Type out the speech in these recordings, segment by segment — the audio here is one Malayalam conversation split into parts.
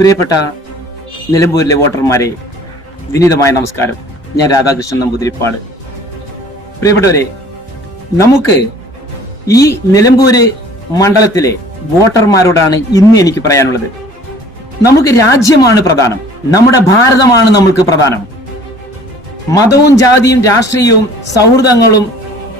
പ്രിയപ്പെട്ട നിലമ്പൂരിലെ വോട്ടർമാരെ, വിനീതമായ നമസ്കാരം. ഞാൻ രാധാകൃഷ്ണൻ നമ്പൂതിരിപ്പാട്. പ്രിയപ്പെട്ടവരെ, നമുക്ക് ഈ നിലമ്പൂര് മണ്ഡലത്തിലെ വോട്ടർമാരോടാണ് ഇന്ന് എനിക്ക് പറയാനുള്ളത്. നമുക്ക് രാജ്യമാണ് പ്രധാനം, നമ്മുടെ ഭാരതമാണ് നമ്മൾക്ക് പ്രധാനം. മതവും ജാതിയും രാഷ്ട്രീയവും സൗഹൃദങ്ങളും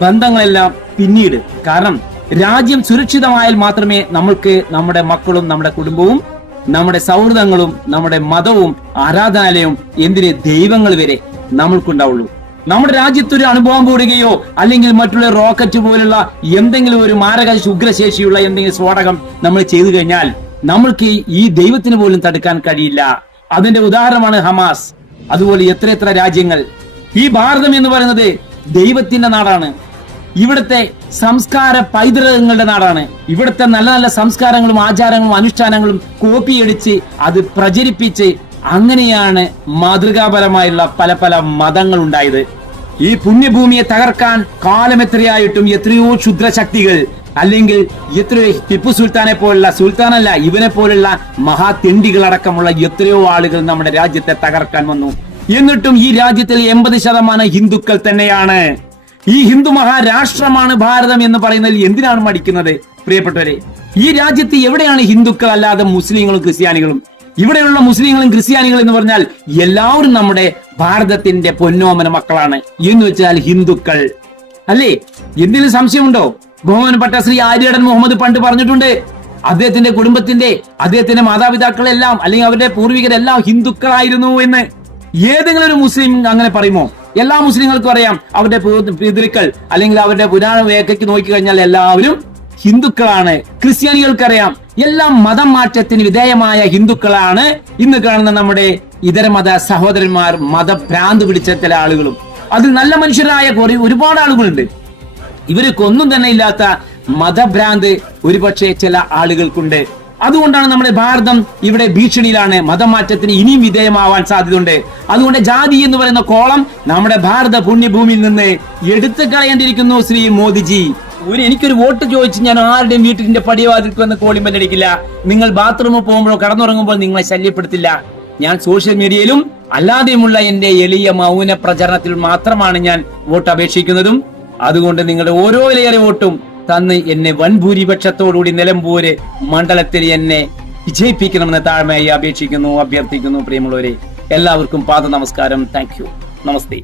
ബന്ധങ്ങളെല്ലാം പിന്നീട്. കാരണം രാജ്യം സുരക്ഷിതമായാൽ മാത്രമേ നമ്മൾക്ക് നമ്മുടെ മക്കളും നമ്മുടെ കുടുംബവും നമ്മുടെ സൗഹൃദങ്ങളും നമ്മുടെ മതവും ആരാധനാലയവും എന്തിന് ദൈവങ്ങൾ വരെ നമ്മൾക്കുണ്ടാവുള്ളൂ. നമ്മുടെ രാജ്യത്തൊരു അനുഭവം കൂടുകയോ അല്ലെങ്കിൽ മറ്റുള്ള റോക്കറ്റ് പോലുള്ള എന്തെങ്കിലും ഒരു മാരക ഉഗ്രശേഷിയുള്ള എന്തെങ്കിലും സ്ഫോടകം നമ്മൾ ചെയ്തു കഴിഞ്ഞാൽ നമ്മൾക്ക് ഈ ദൈവത്തിന് പോലും തടുക്കാൻ കഴിയില്ല. അതിന്റെ ഉദാഹരണമാണ് ഹമാസ്. അതുപോലെ എത്ര രാജ്യങ്ങൾ. ഈ ഭാരതം എന്ന് പറയുന്നത് ദൈവത്തിന്റെ നാടാണ്. ഇവിടുത്തെ സംസ്കാര പൈതൃകങ്ങളുടെ നാടാണ്. ഇവിടുത്തെ നല്ല നല്ല സംസ്കാരങ്ങളും ആചാരങ്ങളും അനുഷ്ഠാനങ്ങളും കോപ്പിയടിച്ച് അത് പ്രചരിപ്പിച്ച് അങ്ങനെയാണ് മാതൃകാപരമായുള്ള പല പല മതങ്ങൾ ഉണ്ടായത്. ഈ പുണ്യഭൂമിയെ തകർക്കാൻ കാലം എത്രയായിട്ടും എത്രയോ ക്ഷുദ്രശക്തികൾ, അല്ലെങ്കിൽ എത്രയോ ടിപ്പു സുൽത്താനെ പോലുള്ള, സുൽത്താനല്ല ഇവനെ പോലുള്ള മഹാതെണ്ടികളടക്കമുള്ള എത്രയോ ആളുകൾ നമ്മുടെ രാജ്യത്തെ തകർക്കാൻ വന്നു. എന്നിട്ടും ഈ രാജ്യത്തിൽ 80% ഹിന്ദുക്കൾ തന്നെയാണ്. ഈ ഹിന്ദു മഹാരാഷ്ട്രമാണ് ഭാരതം എന്ന് പറയുന്നതിൽ എന്തിനാണ് മടിക്കുന്നത്? പ്രിയപ്പെട്ടവരെ, ഈ രാജ്യത്ത് എവിടെയാണ് ഹിന്ദുക്കൾ അല്ലാതെ മുസ്ലിങ്ങളും ക്രിസ്ത്യാനികളും? ഇവിടെയുള്ള മുസ്ലിങ്ങളും ക്രിസ്ത്യാനികളും എന്ന് പറഞ്ഞാൽ എല്ലാവരും നമ്മുടെ ഭാരതത്തിന്റെ പൊന്നോമന മക്കളാണ്. എന്ന് വെച്ചാൽ ഹിന്ദുക്കൾ അല്ലേ? എന്തെങ്കിലും സംശയമുണ്ടോ? ബഹുമാനപ്പെട്ട ശ്രീ ആര്യടൻ മുഹമ്മദ് പണ്ട് പറഞ്ഞിട്ടുണ്ട്, അദ്ദേഹത്തിന്റെ കുടുംബത്തിന്റെ അദ്ദേഹത്തിന്റെ മാതാപിതാക്കളെല്ലാം അല്ലെങ്കിൽ അവരുടെ പൂർവികരെല്ലാം ഹിന്ദുക്കളായിരുന്നു എന്ന്. ഏതെങ്കിലും ഒരു മുസ്ലിം അങ്ങനെ പറയുമോ? എല്ലാ മുസ്ലിങ്ങൾക്കും അറിയാം അവരുടെ പിതൃക്കൾ അല്ലെങ്കിൽ അവരുടെ പുരാണ രേഖയ്ക്ക് നോക്കിക്കഴിഞ്ഞാൽ എല്ലാവരും ഹിന്ദുക്കളാണ്. ക്രിസ്ത്യാനികൾക്കറിയാം എല്ലാം മതം മാറ്റത്തിന് വിധേയമായ ഹിന്ദുക്കളാണ്. ഇന്ന് കാണുന്ന നമ്മുടെ ഇതര മത സഹോദരന്മാർ മതഭ്രാന്ത് പിടിച്ച ചില ആളുകളും, അതിൽ നല്ല മനുഷ്യരായ ഒരുപാട് ആളുകളുണ്ട്. ഇവർക്കൊന്നും തന്നെ ഇല്ലാത്ത മതഭ്രാന്ത് ഒരുപക്ഷെ ചില ആളുകൾക്കുണ്ട്. അതുകൊണ്ടാണ് നമ്മുടെ ഭാരതം ഇവിടെ ഭീഷണിയിലാണ്. മതമാറ്റത്തിന് ഇനിയും വിധേയമാവാൻ സാധ്യതയുണ്ട്. അതുകൊണ്ട് ജാതി എന്ന് പറയുന്ന കോളം നമ്മുടെ ഭാരത പുണ്യഭൂമിയിൽ നിന്ന് എടുത്തു കളയേണ്ടിയിരിക്കുന്നു ശ്രീ മോദിജി. എനിക്കൊരു വോട്ട് ചോദിച്ച് ഞാൻ ആരുടെയും വീട്ടിന്റെ പടിവാതിൽക്ക് വന്ന് കോളിമ്പല്ലടിക്കില്ല. നിങ്ങൾ ബാത്റൂമിൽ പോകുമ്പോഴോ കടന്നുറങ്ങുമ്പോൾ നിങ്ങളെ ശല്യപ്പെടുത്തില്ല. ഞാൻ സോഷ്യൽ മീഡിയയിലും അല്ലാതെയുമുള്ള എന്റെ എളിയ മൗന പ്രചരണത്തിൽ മാത്രമാണ് ഞാൻ വോട്ട് അപേക്ഷിക്കുന്നതും. അതുകൊണ്ട് നിങ്ങളുടെ ഓരോ വിലയേറെ വോട്ടും തന്ന് എന്നെ വൻ ഭൂരിപക്ഷത്തോടുകൂടി നിലമ്പൂര് മണ്ഡലത്തിൽ എന്നെ വിജയിപ്പിക്കണമെന്ന് താഴ്മയായി അപേക്ഷിക്കുന്നു, അഭ്യർത്ഥിക്കുന്നു. പ്രിയമുള്ളവരെ, എല്ലാവർക്കും പാദ നമസ്കാരം. Thank you. നമസ്തേ.